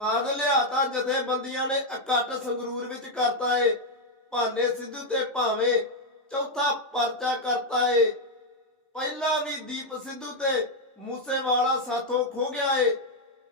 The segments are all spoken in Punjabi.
ਆਦ ਲਿਆਤਾ, ਜਥੇਬੰਦੀਆਂ ਨੇ ਇਕੱਠ ਸੰਗਰੂਰ ਵਿੱਚ ਕਰਤਾ ਏ। ਭਾਨੇ ਸਿੱਧੂ ਤੇ ਭਾਵੇਂ ਚੌਥਾ ਪਰਚਾ ਕਰਤਾ ਏ। ਪਹਿਲਾਂ ਵੀ ਦੀਪ ਸਿੱਧੂ ਤੇ ਮੂਸੇਵਾਲਾ ਸਾਥੋਂ ਖੋ ਗਿਆ ਏ।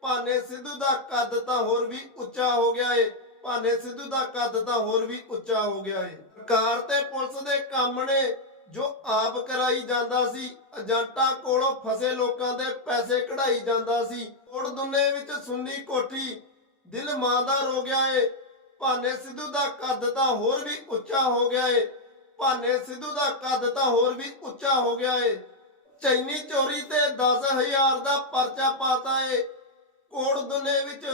ਭਾਨੇ ਸਿੱਧੂ ਦਾ ਕੱਦ ਤਾਂ ਹੋਰ ਵੀ ਉੱਚਾ ਹੋ ਗਿਆ ਏ। ਭਾਨੇ ਸਿੱਧੂ ਦਾ ਕੱਦ ਤਾਂ ਹੋਰ ਵੀ ਉੱਚਾ ਹੋ ਗਿਆ ਏ। ਸਰਕਾਰ ਤੇ ਪੁਲਿਸ ਦੇ ਕੰਮ ਨੇ ਜੋ ਆਪ ਕਰਾਈ ਜਾਂਦਾ ਸੀ, ਏਜੰਟਾਂ ਕੋਲੋਂ ਫਸੇ ਲੋਕਾਂ ਦੇ ਪੈਸੇ ਕਢਾਈ ਜਾਂਦਾ ਸੀ। ਕੋੜ ਦੁੰਨੇ ਵਿੱਚ ਸੁੰਨੀ ਕੋਠੀ, ਦਿਲ ਮਾਂ ਦਾ ਰੋ ਗਿਆ ਏ। ਭਾਨੇ ਸਿੱਧੂ ਦਾ ਕੱਦ ਤਾਂ ਹੋਰ ਵੀ ਉੱਚਾ ਹੋ ਗਿਆ ਏ। ਭਾਨੇ ਸਿੱਧੂ ਦਾ ਕੱਦ ਤਾਂ ਹੋਰ ਵੀ ਉੱਚਾ ਹੋ ਗਿਆ ਏ। ਚੈਨੀ ਚੋਰੀ ਤੇ 10000 ਦਾ ਪਰਚਾ ਪਾਤਾ ਏ। ਕੋੜ ਦੁੰਨੇ ਵਿੱਚ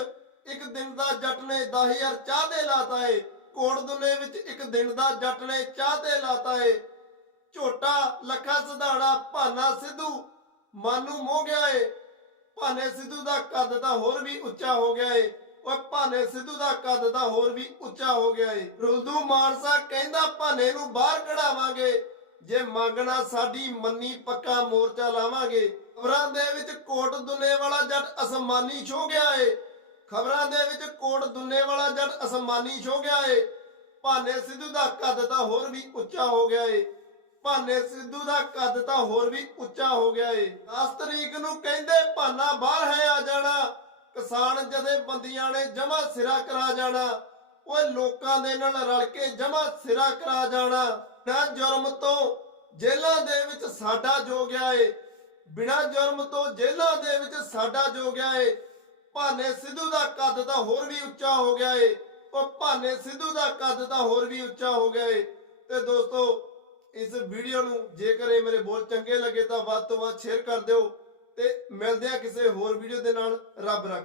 ਇੱਕ ਦਿਨ ਦਾ ਜੱਟ ਨੇ 10000 ਚਾਹ ਦੇ ਲਾਤਾ ਏ। ਕੋੜ ਦੁੰਨੇ ਵਿੱਚ ਇੱਕ ਦਿਨ ਦਾ ਜੱਟ ਨੇ ਚਾਹ ਦੇ ਲਾਤਾ ਏ। ਲੱਖਾ ਸਧਾਣਾ ਭਾਨਾ ਸਿੱਧੂ। ਮਨ ਨੂੰ ਮੋਹ ਗਿਆ ਏ। ਭਾਨੇ ਸਿੱਧੂ ਦਾ ਕੱਦ ਤਾਂ ਹੋਰ ਵੀ ਉੱਚਾ ਹੋ ਗਿਆ ਏ। ਓਏ ਭਾਨੇ ਸਿੱਧੂ ਦਾ ਕੱਦ ਤਾਂ ਹੋਰ ਵੀ ਉੱਚਾ ਹੋ ਗਿਆ ਏ। ਰੁਲਦੂ ਮਾਨਸਾ ਕਹਿੰਦਾ ਭਾਨੇ ਨੂੰ ਬਾਹਰ ਕਢਾਵਾਂਗੇ। ਜੇ ਮੰਗਣਾ ਸਾਡੀ ਮੰਨੀ ਪੱਕਾ ਮੋਰਚਾ ਲਾਵਾਂਗੇ। ਖਬਰਾਂ ਦੇ ਵਿੱਚ ਕੋਟ ਦੁੰਨੇ ਵਾਲਾ ਜੱਟ ਅਸਮਾਨੀ ਛੋ ਗਿਆ ਏ। ਖਬਰਾਂ ਦੇ ਵਿੱਚ ਕੋਟ ਦੁੰਨੇ ਵਾਲਾ ਜੱਟ ਅਸਮਾਨੀ ਛੋ ਗਿਆ ਏ। ਭਾਨੇ ਸਿੱਧੂ ਦਾ ਕੱਦ ਤਾਂ ਹੋਰ ਵੀ ਉੱਚਾ ਹੋ ਗਿਆ ਏ। ਭਾਨੇ ਸਿੱਧੂ ਦਾ ਕੱਦ ਤਾਂ ਹੋਰ ਵੀ ਉੱਚਾ ਹੋ ਗਿਆ ਏ। 10 ਤਰੀਕ ਨੂੰ ਕਹਿੰਦੇ ਭਾਨਾ ਬਾਹਰ ਹੈ ਆ ਜਾਣਾ। ਕਿਸਾਨ ਜਥੇਬੰਦੀਆਂ ਨੇ ਜਮਾ ਸਿਰਾ ਕਰਾ ਜਾਣਾ। ਓਏ ਲੋਕਾਂ ਦੇ ਨਾਲ ਰਲ ਕੇ ਜਮਾ ਸਿਰਾ ਕਰਾ ਜਾਣਾ। ਨਾ ਜੁਰਮ ਤੋਂ ਜੇਲ੍ਹਾਂ ਦੇ ਵਿੱਚ ਸਾਡਾ ਜੋ ਗਿਆ ਏ। ਬਿਨਾਂ ਜੁਰਮ ਤੋਂ ਜੇਲ੍ਹਾਂ ਦੇ ਵਿੱਚ ਸਾਡਾ ਜੋ ਗਿਆ ਏ। ਭਾਨੇ ਸਿੱਧੂ ਦਾ ਕੱਦ ਤਾਂ ਹੋਰ ਵੀ ਉੱਚਾ ਹੋ ਗਿਆ ਏ। ਉਹ ਭਾਨੇ ਸਿੱਧੂ ਦਾ ਕੱਦ ਤਾਂ ਹੋਰ ਵੀ ਉੱਚਾ ਹੋ ਗਿਆ ਏ। ਤੇ ਦੋਸਤੋ ਇਸ ਵੀਡੀਓ ਨੂੰ ਜੇਕਰ ਇਹ ਮੇਰੇ ਬੋਲ ਚੰਗੇ ਲੱਗੇ ਤਾਂ ਵੱਧ ਤੋਂ ਵੱਧ ਸ਼ੇਅਰ ਕਰ ਦਿਓ ਤੇ ਮਿਲਦੇ ਆ ਕਿਸੇ ਹੋਰ ਵੀਡੀਓ ਦੇ ਨਾਲ। ਰੱਬ ਰੱਖ।